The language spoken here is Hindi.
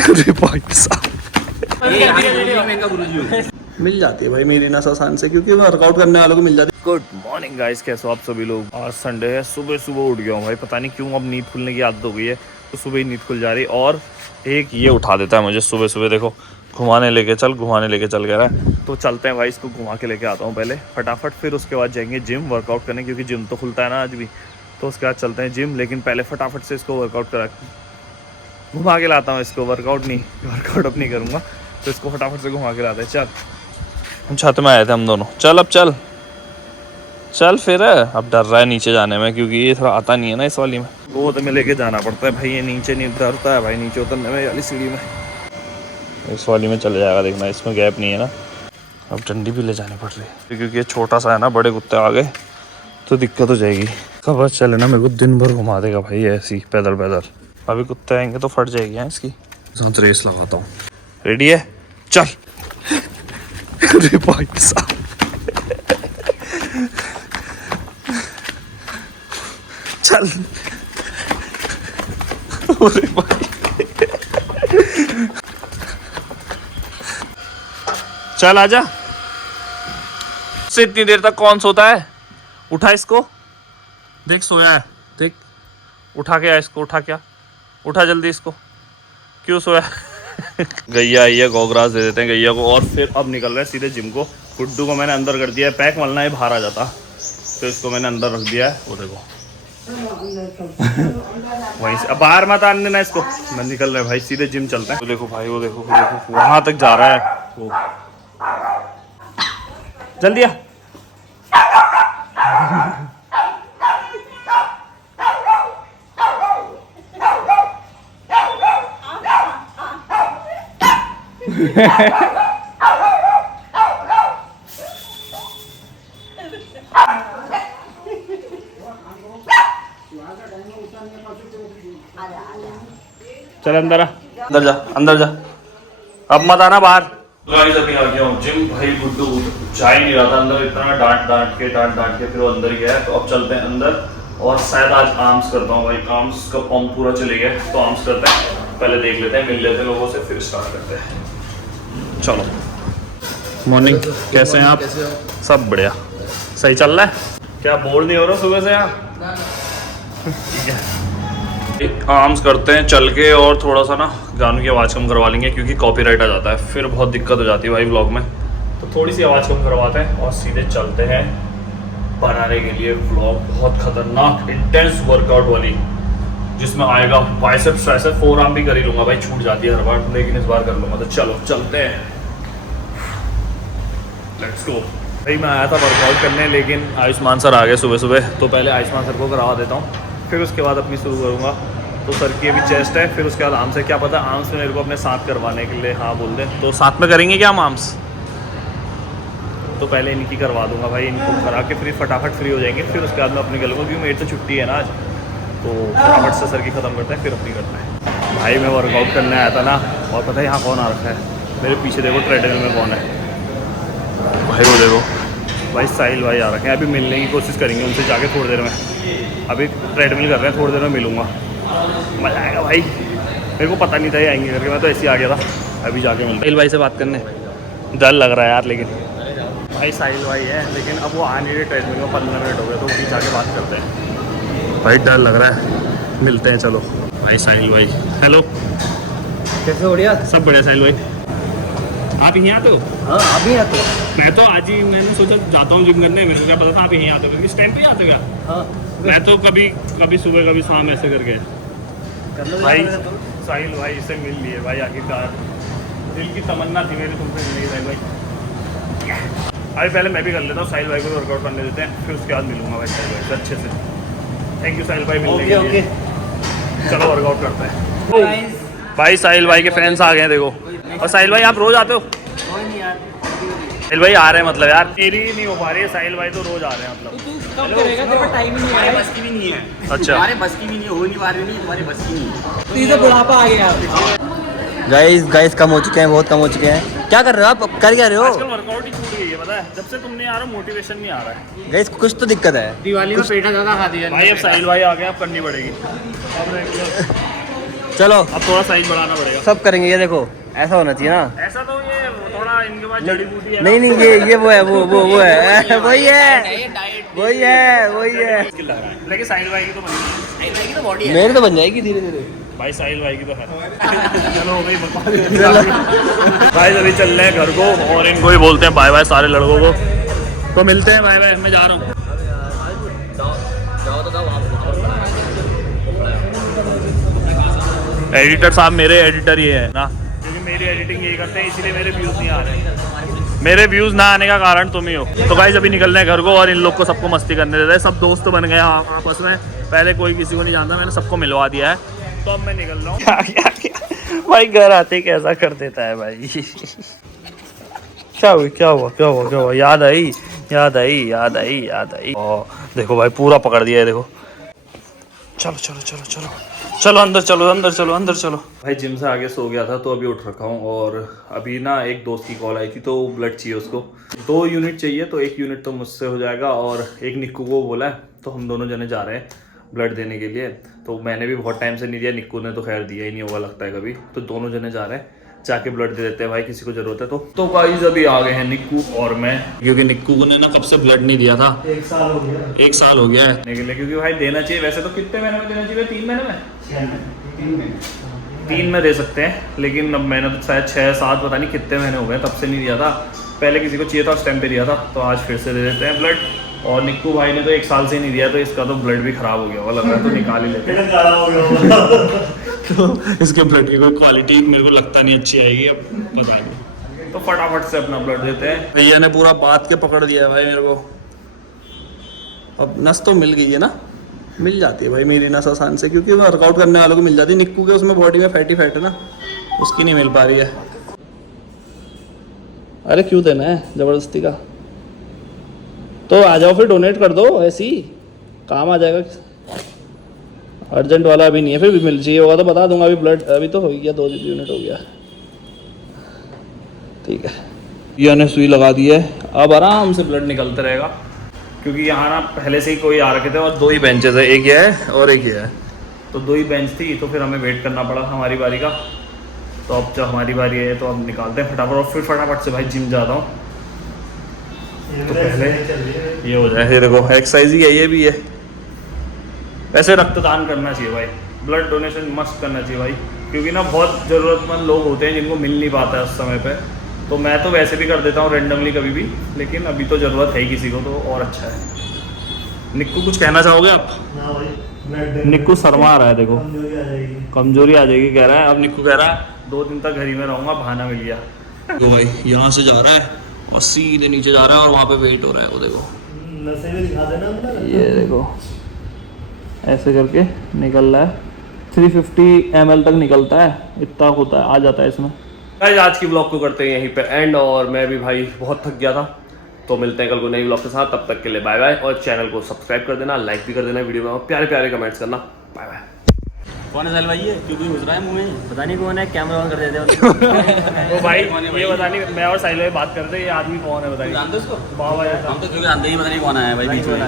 अरे भाई साहब मिल जाती है भाई मेरी नस आसान से, क्योंकि वर्कआउट करने वालों को मिल जाती है। गुड मॉर्निंग गाइस, कैसे हो आप सभी लोग। आज संडे है, सुबह सुबह उठ गया हूँ भाई, पता नहीं क्यों अब नींद खुलने की आदत हो गई है, तो सुबह ही नींद खुल जा रही। और एक ये उठा देता है मुझे सुबह सुबह, देखो घुमाने लेके चल कह रहा है। तो चलते हैं भाई, इसको घुमा के लेके आता हूँ पहले फटाफट, फिर उसके बाद जाएंगे जिम वर्कआउट करने, क्योंकि जिम तो खुलता है ना आज भी। तो उसके बाद चलते हैं जिम, लेकिन पहले फटाफट से इसको वर्कआउट करा घुमा के लाता हूँ इसको। वर्कआउट अब नहीं करूँगा, तो इसको फटाफट से घुमा के लाते हैं। चल, हम छत में आए थे हम दोनों, चल अब चल फिर। अब डर रहा है नीचे जाने में, क्योंकि ये थोड़ा आता नहीं है ना इस वाली में, गोद में लेके जाना पड़ता है भाई। ये नीचे नहीं डरता है भाई, नीचे उतरने में वाली सीढ़ी में। इस वाली में चले जाएगा, देखना इसमें गैप नहीं है ना। अब डंडी भी ले जानी पड़ रही है, क्योंकि ये छोटा सा है ना, बड़े कुत्ते आ गए तो दिक्कत हो जाएगी। खबर चले ना, मेरे को दिन भर घुमा देगा भाई ऐसी पैदल पैदल। अभी कुत्ते आएंगे तो फट जाएगी है इसकी। साथ रेस लगाता हूँ, रेडी है, चल। अरे भाई साहब चल। अरे भाई चल आजा। से इतनी देर तक कौन सोता है? उठा इसको, देख सोया है, देख उठा के आ इसको, उठा जल्दी इसको, क्यों सोया? गैया आई है, गोग्रास दे देते हैं गैया को। और फिर अब निकल रहे हैं सीधे जिम को। गुड्डू को मैंने अंदर कर दिया है, पैक मलना है, बाहर आ जाता, तो इसको मैंने अंदर रख दिया है। वो देखो वहीं से, अब बाहर मत आने देना इसको। मैं निकल रहे भाई, सीधे जिम चलते हैं। तो देखो भाई, वो देखो वहां तक जा रहा है वो। जल्दी आ। चल अंदर जा, अब मत आना बाहर। गाइस अभी आ गया हूँ जिम भाई। गुड्डू जा ही नहीं रहा था अंदर, इतना डांट के फिर वो अंदर गया है। तो अब चलते हैं अंदर, और शायद आज आर्म्स करता हूँ भाई। आर्म्स का पंप पूरा चले गया, तो आर्म्स करते हैं, पहले देख लेते हैं, मिल लेते हैं लोगों से, फिर स्टार्ट करते हैं। चलो, मॉर्निंग, कैसे हैं आप? सब बढ़िया, सही चल रहा है? क्या बोर नहीं हो रहा सुबह से यहाँ? ठीक है, आर्म्स करते हैं चल के, और थोड़ा सा ना गानों की आवाज़ कम करवा लेंगे, क्योंकि कॉपीराइट आ जाता है, फिर बहुत दिक्कत हो जाती है भाई व्लॉग में। तो थोड़ी सी आवाज़ कम करवाते हैं और सीधे चलते हैं बनाने के लिए व्लॉग। बहुत खतरनाक इंटेंस वर्कआउट वाली, जिसमें आएगा बाइसेप्स ट्राइसेप्स, फोर आर्म भी कर ही लूँगा भाई, छूट जाती है हर बार, लेकिन इस बार कर लूँगा। तो चलो चलते हैं, लेट्स गो। भाई मैं आया था वर्कआउट करने, लेकिन आयुष्मान सर आ गए सुबह सुबह, तो पहले आयुष्मान सर को करवा देता हूँ, फिर उसके बाद अपनी शुरू करूँगा। तो सर की अभी चेस्ट है, फिर उसके बाद आर्म्स है। क्या पता आर्म्स में मेरे को अपने साथ करवाने के लिए हाँ बोल दें, तो साथ में करेंगे क्या हम आर्म्स? तो पहले इनकी करवा दूंगा भाई, इनको करा के फिर फटाफट फ्री हो जाएंगे, फिर उसके बाद मैं अपनी करूँगा, क्योंकि मेरी तो छुट्टी है ना आज। तो फटाफट से सर की ख़त्म करते हैं, फिर अपनी करते हैं। भाई मैं वर्कआउट करने आया था ना, और पता है यहाँ कौन आ रखा है मेरे पीछे? देखो ट्रेडमिल में कौन है भाई, वो देखो भाई, साहिल भाई आ रखे हैं। अभी मिलने की कोशिश करेंगे उनसे जाके थोड़ी देर में, अभी ट्रेडमिल कर रहे हैं, थोड़ी देर में मिलूँगा, मज़ा आएगा भाई। मेरे को पता नहीं था ये आएंगे करके, मैं तो ऐसे ही आ गया था। अभी जाके मिलता साहिल भाई से बात करने, डर लग रहा है यार, लेकिन भाई साहिल भाई है, लेकिन अब वो आ नहीं रहे ट्रेडमिल में, 15 मिनट हो गए, तो उनकी जाके बात करते हैं भाई, डर लग रहा है। मिलते हैं चलो भाई। साहिल भाई हेलो, कैसे? बढ़िया, सब बढ़िया। साहिल भाई आप यहीं आते हो? हाँ आप ही आते हो? मैं तो आज ही, मैंने सोचा जाता हूँ जिम करने, मेरे को क्या पता था आप यहीं आते हो, इस टाइम पे आते हो क्या? हाँ, मैं तो कभी सुबह कभी शाम ऐसे करके भाई। साहिल भाई से मिल लिए भाई, आखिरकार दिल की तमन्ना थी मेरी तुमसे मिलने की साहिल भाई। अभी पहले मैं भी कर लेता हूँ, साहिल भाई को वर्कआउट करने देते हैं, फिर उसके बाद मिलूंगा भाई साहिल भाई से अच्छे से। थैंक यू साहिल भाई मिलने के लिए। चलो वर्कआउट करते हैं भाई। साहिल भाई के फ्रेंड्स आ गए हैं देखो। और साहिल भाई आप रोज आते हो? साहिल भाई आ रहे हैं, मतलब यार तेरी नहीं हो पा रही है, साहिल भाई तो रोज आ रहे हैं, मतलब टाइम ही नहीं है, बस की भी नहीं है। अच्छा, हमारे बस की भी नहीं, हो नहीं पा रही, नहीं तुम्हारी बस की नहीं। तो बुढ़ापा आ गया। गाइस कम हो चुके हैं, बहुत कम हो चुके हैं। क्या कर रहे हो आप? कर क्या रहे हो? आजकल वर्कआउट ही छूट गई है, पता है, जब से तुमने यार मोटिवेशन नहीं आ रहा है। गाइस कुछ तो दिक्कत है। दिवाली में पेठा ज़्यादा खा दिया भाई अब साहिल भाई आ गए, अब करनी पड़ेगी। चलो अब थोड़ा साइज बढ़ाना पड़ेगा। सब करेंगे, ये देखो ऐसा होना चाहिए ना। ऐसा तो ये थोड़ा इनके पास जड़ी बूटी है। नहीं ये वो है, वो है वही है। लेकिन साहिल भाई की तो बनी है। मेरी तो बन जाएगी धीरे धीरे। भाई साहिल भाई की तो है। चलो हो गई भाई, अभी चल रहे हैं घर को और इनको ही बोलते हैं बाय बाय सारे लड़कों को। तो मिलते हैं, बाय बाय, मैं जा रहा हूँ। एडिटर साहब, मेरे एडिटर ये है ना, क्योंकि मेरी एडिटिंग यही करते हैं, इसीलिए मेरे व्यूज नहीं आ रहे। मेरे व्यूज ना आने का कारण तुम ही हो। तो गाइस अभी निकल रहे हैं घर को और इन लोग को सबको मस्ती करने देते हैं। सब दोस्त बन गए आपस में, पहले कोई किसी को नहीं जानता, मैंने सबको मिलवा दिया है। तो अब मैं निकल रहा हूँ। क्या भाई, घर आते ही कैसा कर देता है भाई। क्या हुआ? याद आई। ओ देखो भाई, पूरा पकड़ दिया है, देखो। चलो अंदर चलो। भाई जिम से आगे सो गया था तो अभी उठ रखा हूँ। और अभी ना एक दोस्त की कॉल आई थी, तो ब्लड चाहिए उसको। 2 यूनिट चाहिए, तो 1 यूनिट तो मुझसे हो जाएगा और एक निक्कू को बोला है, तो हम दोनों जने जा रहे हैं ब्लड देने के लिए। तो मैंने भी बहुत टाइम से नहीं दिया, निक्कू ने तो खैर दिया ही नहीं होगा लगता है कभी। तो दोनों जने जा रहे हैं, जाके ब्लड दे देते हैं भाई, किसी को जरूरत है तो गाइस अभी आ गए हैं निक्कू और मैं, क्योंकि निक्कू ने ना कब से ब्लड नहीं दिया था। 1 साल हो गया है देने के लिए, क्योंकि भाई देना चाहिए। वैसे तो कितने महीने में देना चाहिए? 3 महीने में 3 में दे सकते हैं, लेकिन अब मैंने तो शायद 6-7 पता नहीं कितने महीने हो गए तब से नहीं दिया था। पहले किसी को चाहिए था, उस टाइम पे दिया था, तो आज फिर से दे देते हैं ब्लड। और निक्कू भाई ने तो 1 साल से नहीं दिया, तो इसका तो ब्लड भी खराब हो गया होगा लग रहा है, तो निकाल ही लेते हैं। तो इसके ब्लड की कोई क्वालिटी मेरे को लगता नहीं अच्छी आएगी, अब पता नहीं। तो फटाफट से अपना ब्लड देते हैं। भैया ने पूरा बात के पकड़ दिया है भाई मेरे को। अब नस तो मिल गई है ना, मिल जाती है भाई मेरी नस आसान से, क्योंकि वर्कआउट करने वालों को मिल जाती है। निक्कू के उसमें बॉडी में फैट है ना, उसकी नहीं मिल पा रही है। अरे क्यों देना है जबरदस्ती का? तो आ जाओ फिर, डोनेट कर दो, ऐसे ही काम आ जाएगा। अर्जेंट वाला अभी नहीं है, फिर भी मिल चाहिए होगा तो बता दूंगा। अभी ब्लड अभी तो हो गया, 2 यूनिट हो गया, ठीक है। ये ने सुई लगा दी है, अब आराम से ब्लड निकलता रहेगा, क्योंकि यहाँ ना पहले से ही कोई आ रखे थे और 2 ही बेंचेस है, एक ये है और एक ये है। तो 2 ही बेंच थी, तो फिर हमें वेट करना पड़ा हमारी बारी का। तो अब जब हमारी बारी है तो अब निकालते हैं फटाफट, और फिर फटाफट से भाई जिम जाता हूँ। तो पहले ये हो जाए, ये देखो एक्सरसाइज ही है, ये भी है। वैसे रक्तदान करना चाहिए भाई, ब्लड डोनेशन मस्ट करना चाहिए भाई, क्योंकि ना बहुत ज़रूरतमंद लोग होते हैं जिनको मिल नहीं पाता है उस समय पे। तो मैं तो वैसे भी कर देता हूँ रेंडमली कभी भी, लेकिन अभी तो ज़रूरत है किसी को, तो और अच्छा है। निक्कू कुछ कहना चाहोगे आप? ना भाई, निक्कू शर्मा रहा है, देखो कमजोरी आ जाएगी कह रहा है। अब निक्कू कह रहा है 2 दिन तक घर ही में रहूँगा, बहाना मिल गया। तो भाई यहाँ से जा रहा है और सीधे नीचे जा रहा है और वहाँ पे वेट हो रहा है, वो देखो। नसें भी दिखा देना अंदर। ये देखो ऐसे करके निकल रहा है, 350 ml तक निकलता है, इतना होता है, आ जाता है इसमें। गाइस आज की ब्लॉग को करते हैं यहीं पे एंड, और मैं भी भाई बहुत थक गया था। तो मिलते हैं कल को नई ब्लॉग के साथ, तब तक के लिए बाय बाय। और चैनल को सब्सक्राइब कर देना, लाइक भी कर देना वीडियो में, और प्यारे प्यारे कमेंट्स करना। Bye bye. कौन है साहिल भाई? ये क्यों घुस रहा है मुंह में? पता नहीं कौन है, कैमरा ऑन कर देते हैं। वो भाई ये बता नहीं, मैं और साहिल भाई बात करते हैं, ये आदमी कौन है बताइए? जानते उसको? बाबा हम तो क्योंकि जानते ही पता नहीं कौन आया भाई बीच में।